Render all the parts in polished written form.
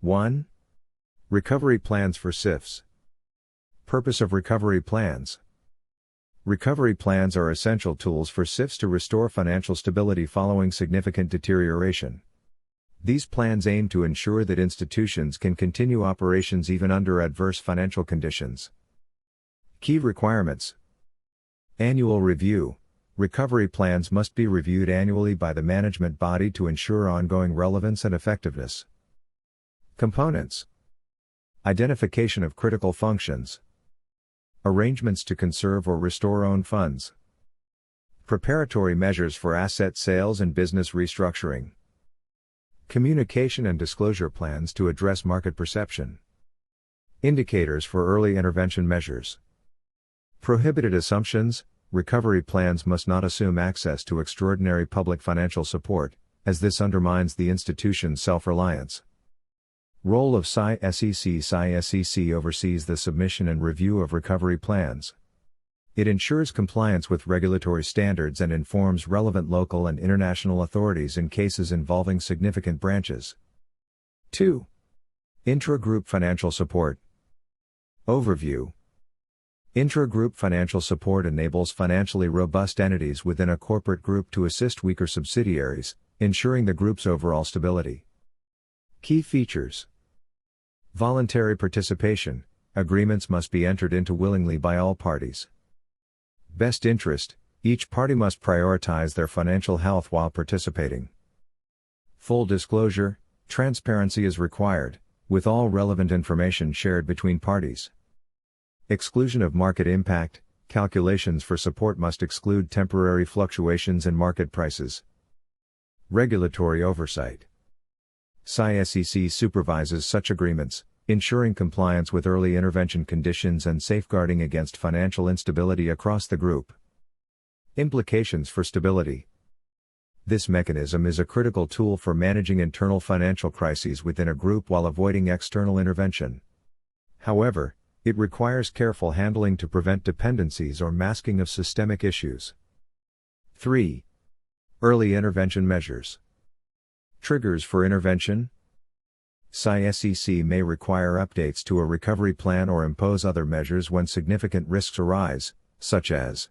1. Recovery plans for CIFs. Purpose of recovery plans. Recovery plans are essential tools for CIFs to restore financial stability following significant deterioration. These plans aim to ensure that institutions can continue operations even under adverse financial conditions. Key requirements. Annual review. Recovery plans must be reviewed annually by the management body to ensure ongoing relevance and effectiveness. Components. Identification of critical functions. Arrangements to conserve or restore own funds. Preparatory measures for asset sales and business restructuring. Communication and disclosure plans to address market perception. Indicators for early intervention measures. Prohibited assumptions. Recovery plans must not assume access to extraordinary public financial support, as this undermines the institution's self-reliance. Role of CySEC. CySEC oversees the submission and review of recovery plans. It ensures compliance with regulatory standards and informs relevant local and international authorities in cases involving significant branches. 2. Intra-group financial support. Overview. Intra-group financial support enables financially robust entities within a corporate group to assist weaker subsidiaries, ensuring the group's overall stability. Key features. Voluntary participation. Agreements must be entered into willingly by all parties. Best interest. Each party must prioritize their financial health while participating. Full disclosure. Transparency is required, with all relevant information shared between parties. Exclusion of market impact. Calculations for support must exclude temporary fluctuations in market prices. Regulatory oversight. CySEC supervises such agreements, ensuring compliance with early intervention conditions and safeguarding against financial instability across the group. Implications for stability. This mechanism is a critical tool for managing internal financial crises within a group while avoiding external intervention. However, it requires careful handling to prevent dependencies or masking of systemic issues. 3. Early intervention measures. Triggers for intervention. CySEC may require updates to a recovery plan or impose other measures when significant risks arise, such as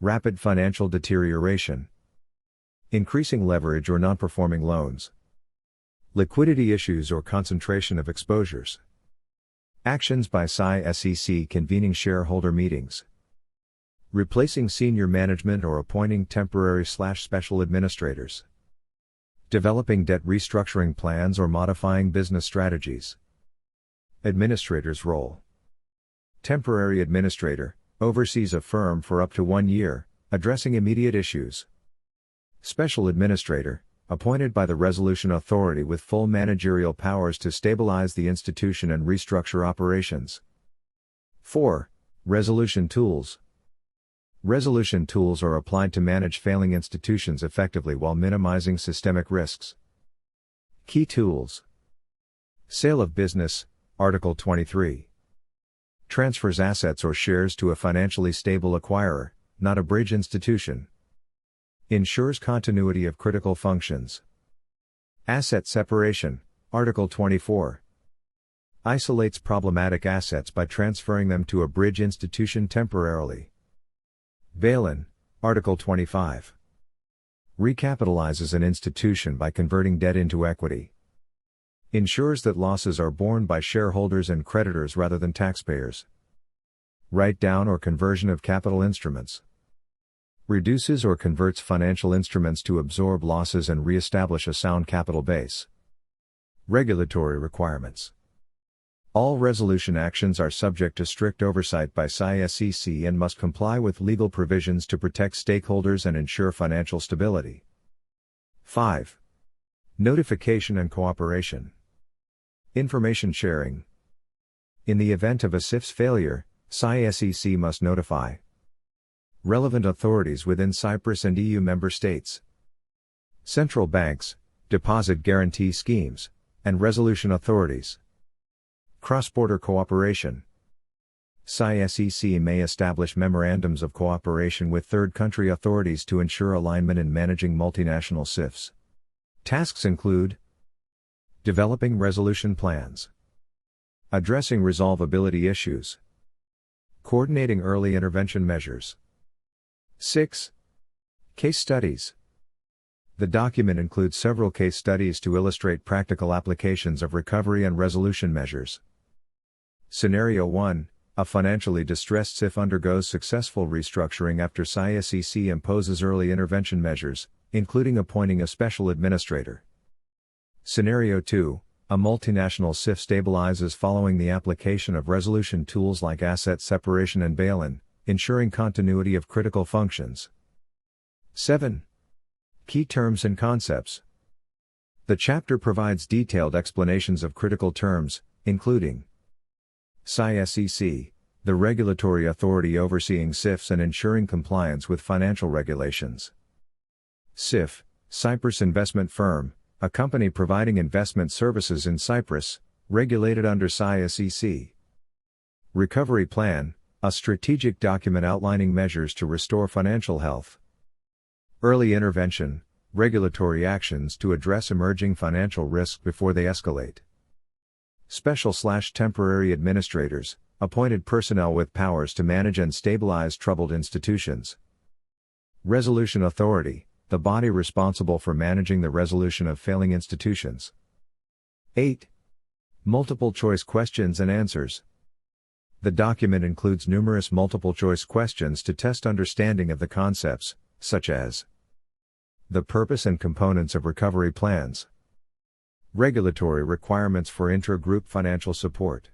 rapid financial deterioration, increasing leverage or non-performing loans, liquidity issues or concentration of exposures. Actions by CySEC convening shareholder meetings, replacing senior management or appointing temporary/special administrators. Developing debt restructuring plans or modifying business strategies. Administrator's role. Temporary administrator, oversees a firm for up to 1 year, addressing immediate issues. Special administrator, appointed by the resolution authority with full managerial powers to stabilize the institution and restructure operations. 4. Resolution tools. Resolution tools are applied to manage failing institutions effectively while minimizing systemic risks. Key tools. Sale of business, Article 23. Transfers assets or shares to a financially stable acquirer, not a bridge institution. Ensures continuity of critical functions. Asset separation, Article 24. Isolates problematic assets by transferring them to a bridge institution temporarily. Bail-in, Article 25. Recapitalizes an institution by converting debt into equity. Ensures that losses are borne by shareholders and creditors rather than taxpayers. Write-down or conversion of capital instruments. Reduces or converts financial instruments to absorb losses and re-establish a sound capital base. Regulatory requirements. All resolution actions are subject to strict oversight by CySEC and must comply with legal provisions to protect stakeholders and ensure financial stability. 5. Notification and cooperation. Information sharing. In the event of a CIF's failure, CySEC must notify relevant authorities within Cyprus and EU member states, central banks, deposit guarantee schemes, and resolution authorities. Cross-border cooperation. CySEC may establish memorandums of cooperation with third-country authorities to ensure alignment in managing multinational CIFs. Tasks include Developing resolution plans. Addressing resolvability issues. Coordinating early intervention measures. 6. Case studies. The document includes several case studies to illustrate practical applications of recovery and resolution measures. Scenario 1. A financially distressed SIF undergoes successful restructuring after CySEC imposes early intervention measures, including appointing a special administrator. Scenario 2. A multinational SIF stabilizes following the application of resolution tools like asset separation and bail-in, ensuring continuity of critical functions. 7. Key terms and concepts. The chapter provides detailed explanations of critical terms, including CySEC, the regulatory authority overseeing SIFs and ensuring compliance with financial regulations. SIF, Cyprus Investment Firm, a company providing investment services in Cyprus, regulated under CySEC. Recovery Plan, a strategic document outlining measures to restore financial health. Early Intervention, regulatory actions to address emerging financial risks before they escalate. Special/temporary administrators, appointed personnel with powers to manage and stabilize troubled institutions. Resolution Authority, the body responsible for managing the resolution of failing institutions. 8. Multiple choice questions and answers. The document includes numerous multiple choice questions to test understanding of the concepts, such as the purpose and components of recovery plans, regulatory requirements for intra-group financial support,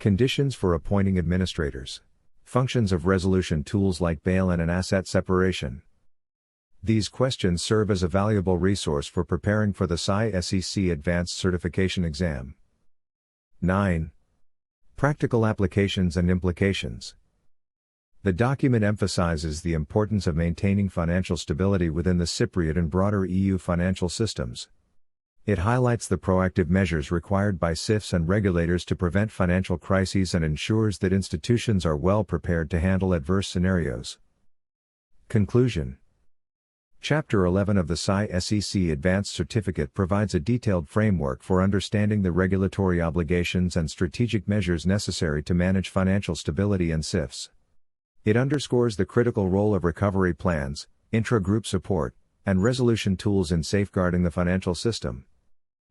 conditions for appointing administrators, functions of resolution tools like bail-in and asset separation. These questions serve as a valuable resource for preparing for the CySEC Advanced Certification Exam. 9. Practical applications and implications. The document emphasizes the importance of maintaining financial stability within the Cypriot and broader EU financial systems. It highlights the proactive measures required by SIFs and regulators to prevent financial crises and ensures that institutions are well prepared to handle adverse scenarios. Conclusion. Chapter 11 of the CySEC Advanced Certificate provides a detailed framework for understanding the regulatory obligations and strategic measures necessary to manage financial stability in SIFs. It underscores the critical role of recovery plans, intra-group support, and resolution tools in safeguarding the financial system.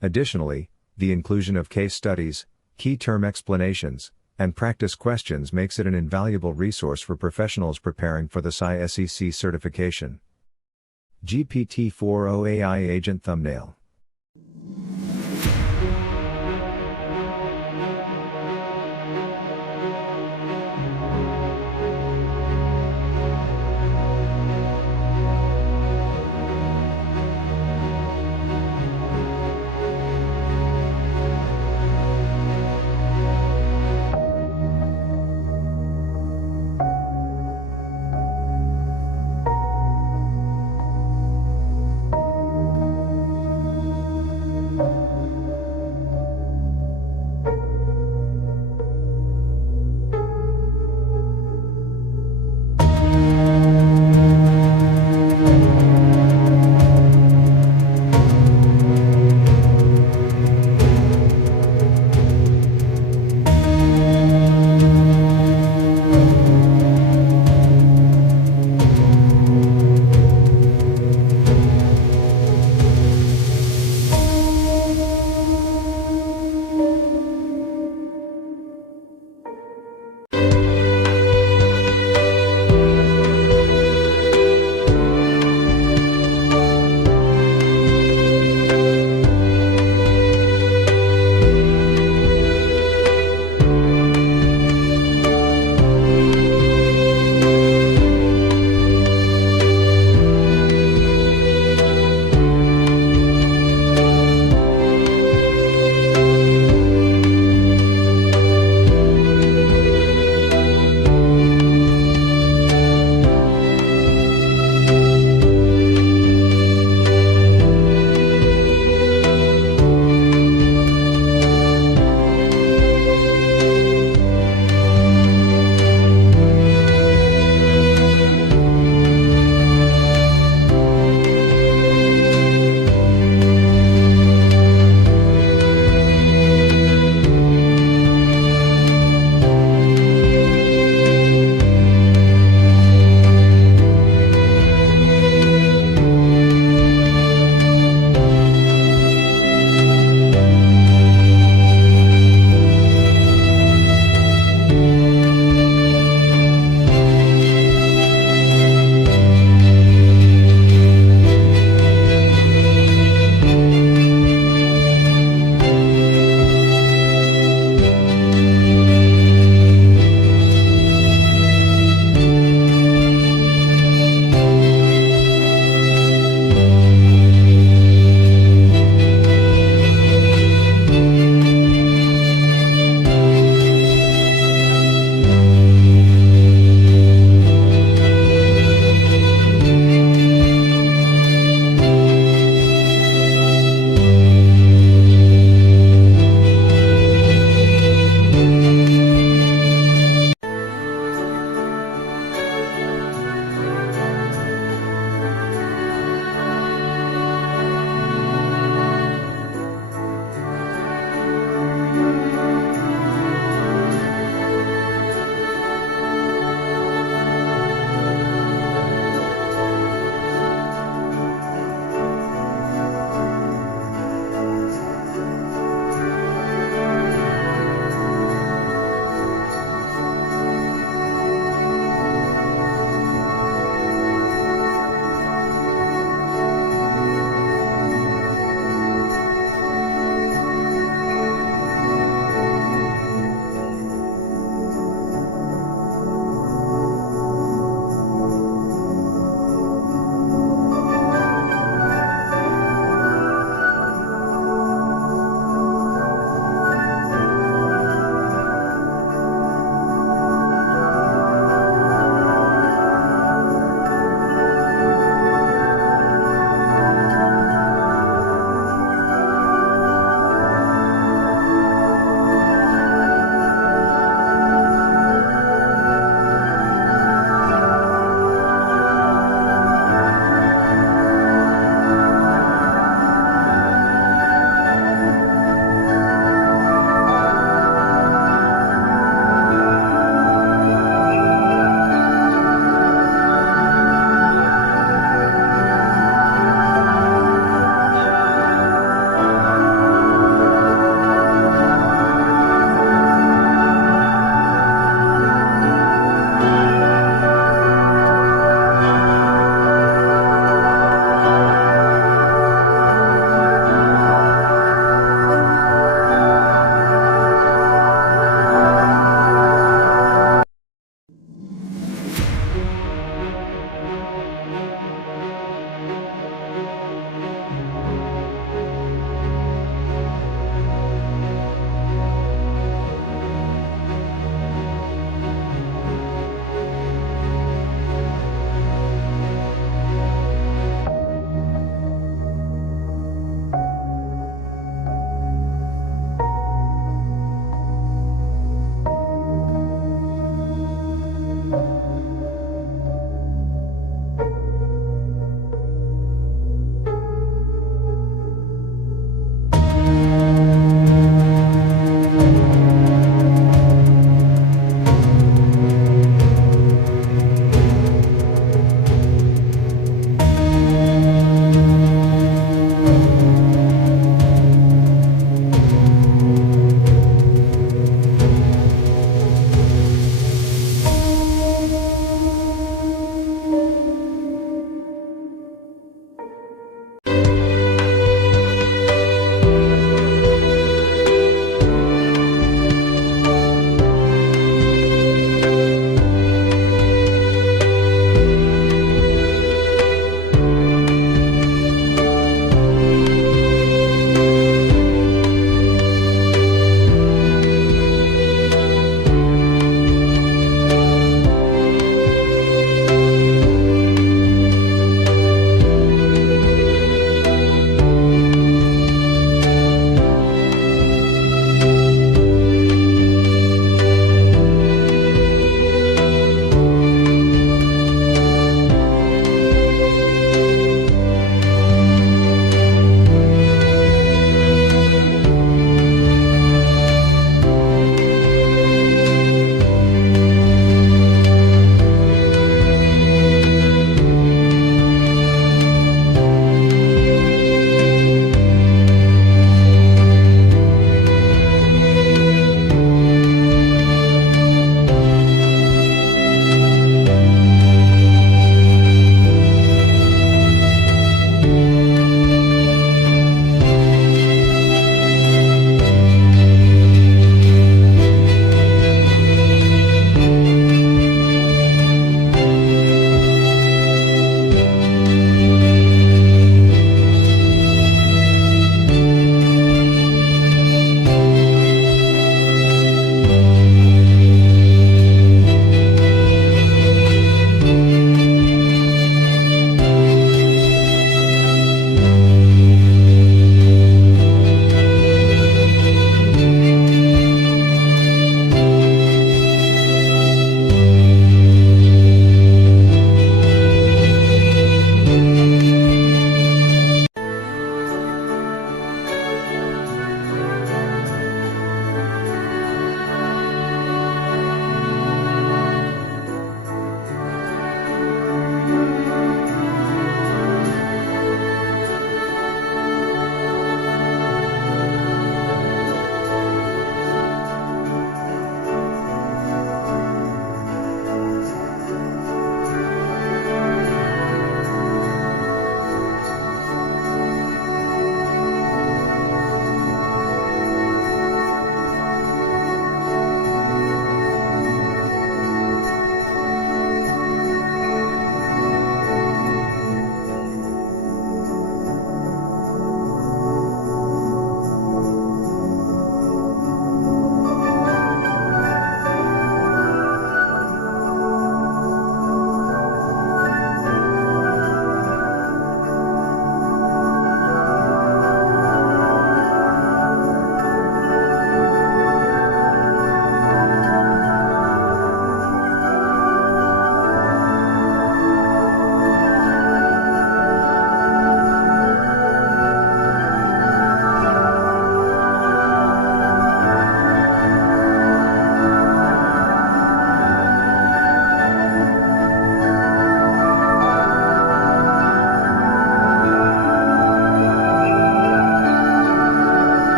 Additionally, the inclusion of case studies, key term explanations, and practice questions makes it an invaluable resource for professionals preparing for the CySEC certification. GPT-4o AI Agent Thumbnail.